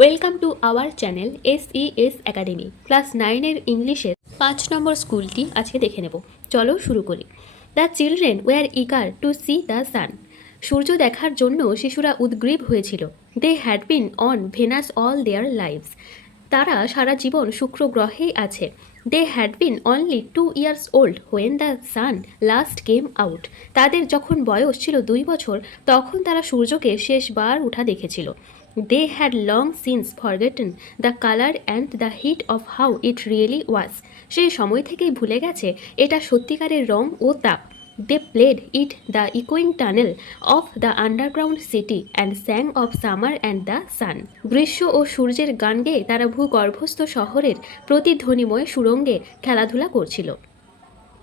Welcome to our channel SES academy. Class 9-এর ইংলিশের 5 নম্বর স্কুলটি আজকে দেখে নেব। চলো শুরু করি। The children were eager to see the sun. সূর্য দেখার জন্য শিশুরা উদ্গ্রীব হয়েছিল। They had been on Venus all their lives. তারা সারা জীবন শুক্র গ্রহেই আছে। They had been only 2 years old when the sun last came out. তাদের যখন বয়স ছিল 2 বছর তখন তারা সূর্যকে শেষবার উঠা দেখেছিল। They had long since forgotten the color and the heat of how it really was. সেই সময় থেকেই ভুলে গেছে এটা সত্যিকারের রং ও তাপ। They played it the echoing tunnel of the underground city and sang of summer and the sun. গ্রীষ্ম ও সূর্যের গান গেয়ে তারা ভূগর্ভস্থ শহরের প্রতিধ্বনিময় সুড়ঙ্গে খেলাধুলা করছিল।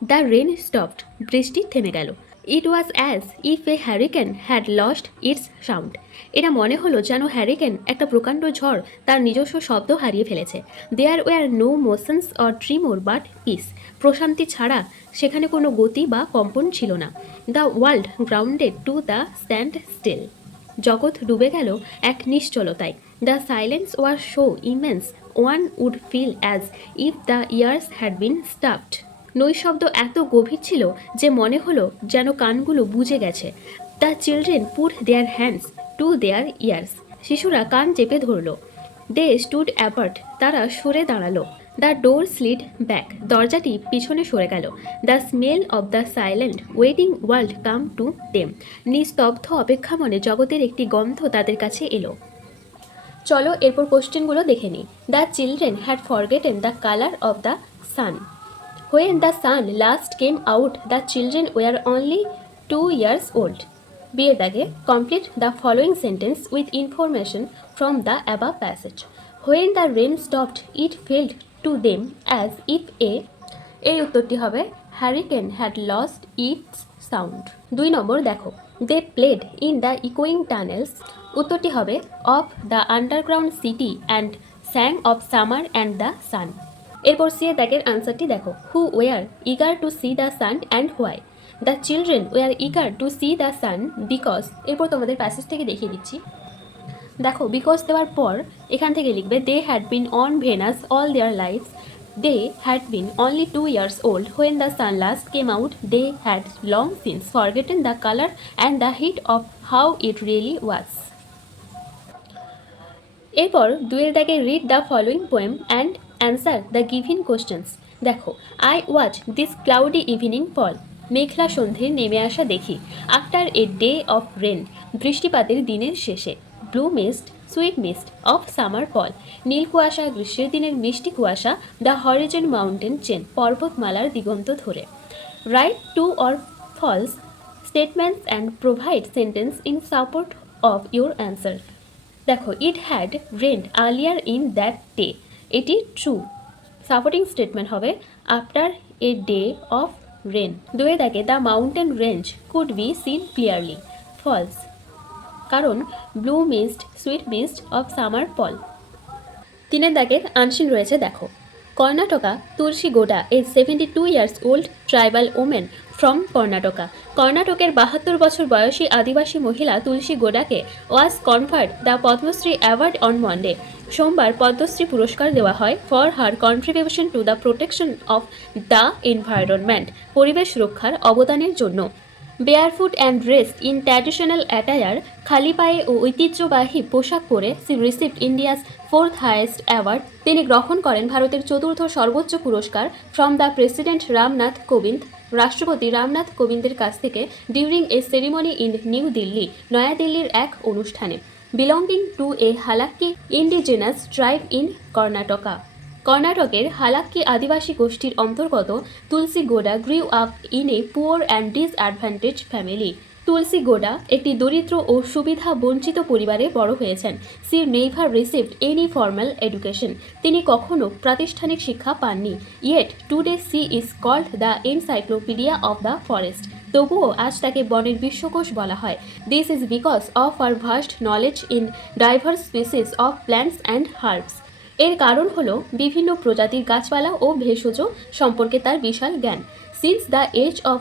The rain stopped. বৃষ্টি থেমে গেল। It was as if a hurricane had lost its sound. এটা মনে হলো যেন হ্যারিকেন একটা প্রকাণ্ড ঝড় তার নিজস্ব শব্দ হারিয়ে ফেলেছে। There were no motions or tremor but peace. প্রশান্তি ছাড়া সেখানে কোনো গতি বা কম্পন ছিল না। The world grounded to the standstill. জগৎ ডুবে গেল এক নিশ্চলতায়। The silence was so immense one would feel as if the ears had been stuffed. নৈশব্দ এত গভীর ছিল যে মনে হলো যেন কানগুলো বুজে গেছে। The children put their hands to their ears. শিশুরা কান চেপে ধরল। They stood apart. তারা সরে দাঁড়ালো। The door slid back. দরজাটি পিছনে সরে গেল। The smell of the silent waiting world come to them. নিস্তব্ধ অপেক্ষা মনে জগতের একটি গন্ধ তাদের কাছে এলো। চলো এরপর কোশ্চেনগুলো দেখে নিই। The children had forgotten the colour of the sun. When the sun last came out, the children were only 2 years old. বিয়ের দাগে complete the following sentence with information from the above passage. When the rain stopped, it felt to them as if এই উত্তরটি হবে hurricane had lost its sound. 2 নম্বর দেখো, they played in the echoing tunnels. উত্তরটি হবে of the underground city and sang of summer and the sun. এরপর C এর দাগের আনসারটি দেখো, who were eager to see the San and why. The children were eager to see the San because. এরপর তোমাদের passage থেকে দেখিয়ে দিচ্ছি। দেখো বিকজ দেওয়ার পর এখান থেকে লিখবে they had been on Venus all their lives. They had been only 2 years old when the sun last came out. They had long since forgotten the colour and the heat of how it really was. এরপর 2 এর দাগে read the following poem and answer the given questions. দেখো, I watch this cloudy evening fall. মেঘলা সন্ধ্যে নেমে আসা দেখি। After a day of rain. বৃষ্টিপাতের দিনের শেষে। Blue mist sweet mist of summer fall. নীল কুয়াশা গ্রীষ্মের দিনের মিষ্টি কুয়াশা। The horizon mountain chain. পর্বতমালার দিগন্ত ধরে। Write true or false statements and provide sentence in support of your answer. দেখো, it had rained earlier in that day. এটি ট্রু। সাপোর্টিং স্টেটমেন্ট হবে after a day of rain. 2 এর দাগে the mountain range could be seen clearly. False, কারণ blue mist sweet mist of summer fall. 3 এর দাগের unseen রয়েছে দেখো, Karnataka Tulsi Gowda a 72 years old tribal women from Karnataka. কর্ণাটকের 72 বছর বয়সী আদিবাসী মহিলা তুলসী গোডাকে was conferred the Padma Shri award on Monday. সোমবার পদ্মশ্রী পুরস্কার দেওয়া হয় for her contribution to the protection of the environment. পরিবেশ রক্ষার অবদানের জন্য। Barefoot and dressed in traditional attire. খালি পায়ে ও ঐতিহ্যবাহী পোশাক পরে she received India's 4th highest award. তিনি গ্রহণ করেন ভারতের 4র্থ সর্বোচ্চ পুরস্কার from the president Ramnath Kovind. রাষ্ট্রপতি রামনাথ কোবিন্দের কাছ থেকে during a ceremony in New Delhi. নয়াদিল্লির এক অনুষ্ঠানে। Belonging to a Halakki indigenous tribe in Karnataka. কর্ণাটকের হালাক্কি আদিবাসী গোষ্ঠীর অন্তর্গত Tulsi Gowda grew up in a poor and disadvantage family. Tulsi Gowda একটি দরিদ্র ও সুবিধা বঞ্চিত পরিবারে বড় হয়েছেন। She never received any formal education. তিনি কখনো প্রাতিষ্ঠানিক শিক্ষা পাননি। Yet today she is called the encyclopedia of the forest. তবুও আজ তাকে বনের বিশ্বকোষ বলা হয়। This is because of her vast knowledge in diverse species of plants and herbs. এর কারণ হলো বিভিন্ন প্রজাতির গাছপালা ও ভেষজ সম্পর্কে তার বিশাল জ্ঞান। সিন্স দ্য এজ অফ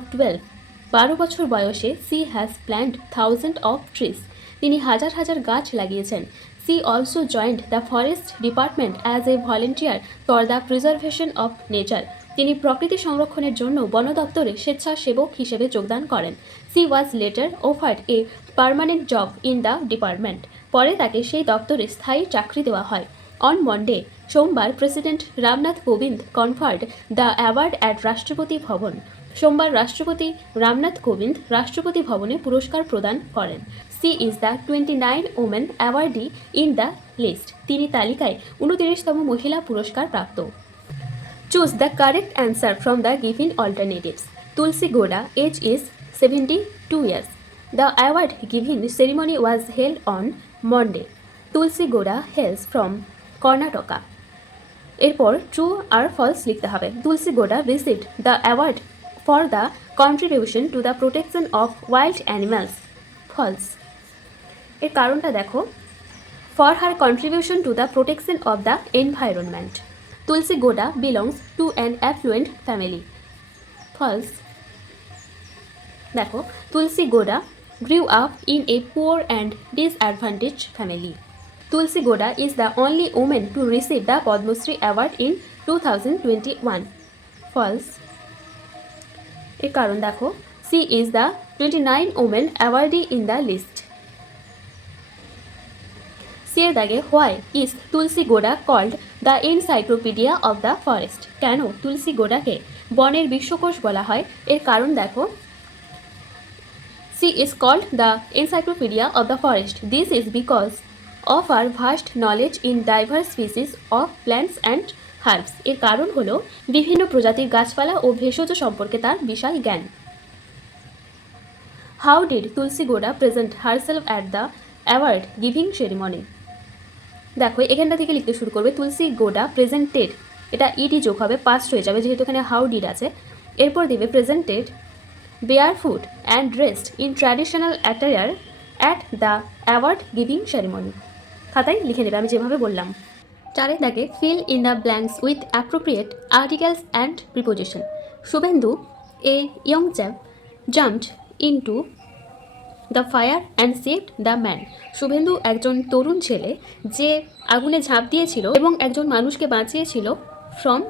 12 বছর বয়সে she has plant thousand of trees. তিনি হাজার হাজার গাছ লাগিয়েছেন। She also joined the forest department as a volunteer for the preservation of nature. তিনি প্রকৃতি সংরক্ষণের জন্য বন দপ্তরে স্বেচ্ছাসেবক হিসেবে যোগদান করেন। She was later offered a permanent job in the department. পরে তাকে সেই দপ্তরে স্থায়ী চাকরি দেওয়া হয়। On Monday, সোমবার president Ramnath Kovind conferred the award at রাষ্ট্রপতি ভবন। সোমবার রাষ্ট্রপতি রামনাথ কোবিন্দ রাষ্ট্রপতি ভবনে পুরস্কার প্রদান করেন। She is the 29 woman awardee in the list. তিনি তালিকায় 29তম মহিলা পুরস্কার প্রাপ্ত। Choose the correct answer from the given alternatives. Tulsi Gowda, age is 72 years. The award giving ceremony was held on Monday. Tulsi Gowda hails from Karnataka. এরপর true আর false লিখতে হবে। Tulsi Gowda received the award for the contribution to the protection of wild animals. False. এর কারণটা দেখো, for her contribution to the protection of the environment. Tulsi Gowda belongs to an affluent family. False. দেখো, Tulsi Gowda grew up in a poor and disadvantaged family. Tulsi Gowda is the only woman to receive the Padma Shri Award in 2021. False. এর কারণ দেখো, she is the 29 woman awardee in the list. এর দাগে why is Tulsi Gowda called the encyclopedia of the forest? কেন তুলসী গোডাকে বনের বিশ্বকোষ বলা হয়? এর কারণ দেখো, she is called the encyclopedia of the forest. This is because of her vast knowledge in diverse species of plants and herbs. এর কারণ হলো বিভিন্ন প্রজাতির গাছপালা ও ভেষজ সম্পর্কে তার বিশাল জ্ঞান। How did Tulsi Gowda present herself at the award giving ceremony? দেখো, এখানটা থেকে লিখতে শুরু করবে তুলসী গোডা প্রেজেন্টেড, এটা ইডি যোগ হবে, পাস্ট হয়ে যাবে যেহেতু এখানে হাউ ডিড আছে। এরপর দিবে presented barefoot and dressed in traditional attire at the award giving ceremony. খাতায় লিখে নেবে আমি যেভাবে বললাম। চারের দাগে fill in the blanks with appropriate articles and preposition. Suvendu, a young chap, jumped into the fire and saved the man. Suvendu একজন তরুণ ছেলে যে আগুনে ঝাঁপ দিয়েছিল এবং একজন মানুষকে বাঁচিয়েছিল from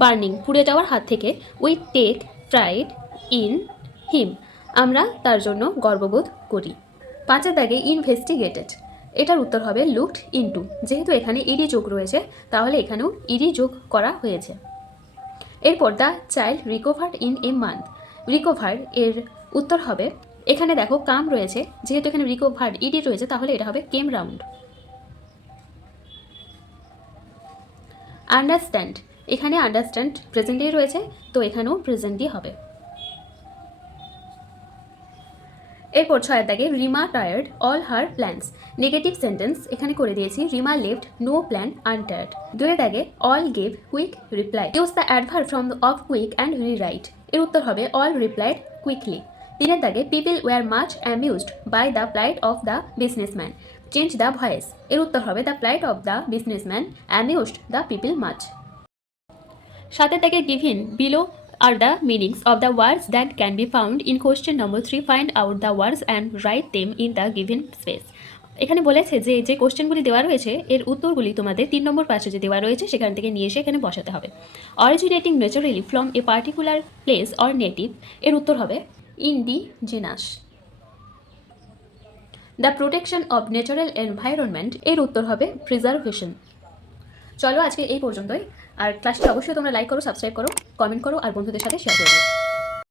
burning, পুড়ে যাওয়ার হাত থেকে। We take pride in him. আমরা তার জন্য গর্ববোধ করি। পাঁচের দাগে ইনভেস্টিগেটেড, এটার উত্তর হবে লুকড ইনটু। যেহেতু এখানে ইডি যোগ রয়েছে তাহলে এখানেও ইডি যোগ করা হয়েছে। এরপর the child recovered in a month. Recover এর উত্তর হবে, এখানে দেখো কাম রয়েছে, যেহেতু এখানে রিকভার্ড ইডি রয়েছে তাহলে এটা হবে কেম রাউন্ড। আন্ডারস্ট্যান্ড, এখানে আন্ডারস্ট্যান্ড প্রেজেন্টেই রয়েছে তো এখানেও প্রেজেন্টই হবে। এরপর ছয়ের দাগে Rima tired all her plans. Negative sentence এখানে করে দিয়েছি, Rima left no plan untired. দুয়ের দাগে all gave quick reply. Use the adverb from of quick and rewrite. এর উত্তর হবে অল রিপ্লাইড কুইকলি। তিনের দাগে people were much amused by the plight of the businessman. Change the voice. এর উত্তর হবে the plight of the businessman amused the people much. সাথের দাগে given below are the meanings of the words that can be found in question number 3. Find out the words and write them in the given space. এখানে বলেছে যে যে কোশ্চেনগুলি দেওয়া রয়েছে এর উত্তরগুলি তোমাদের 3 নম্বর পাশে যে দেওয়া রয়েছে সেখান থেকে নিয়ে এসে এখানে বসাতে হবে। Originating naturally from a particular place or native, এর উত্তর হবে indigenous. The protection of natural environment, এর উত্তর হবে প্রিজার্ভেশন। চলো আজকে এই পর্যন্তই। আর ক্লাসটি অবশ্যই তোমরা লাইক করো, সাবস্ক্রাইব করো, কমেন্ট করো আর বন্ধুদের সাথে শেয়ার করে দিও।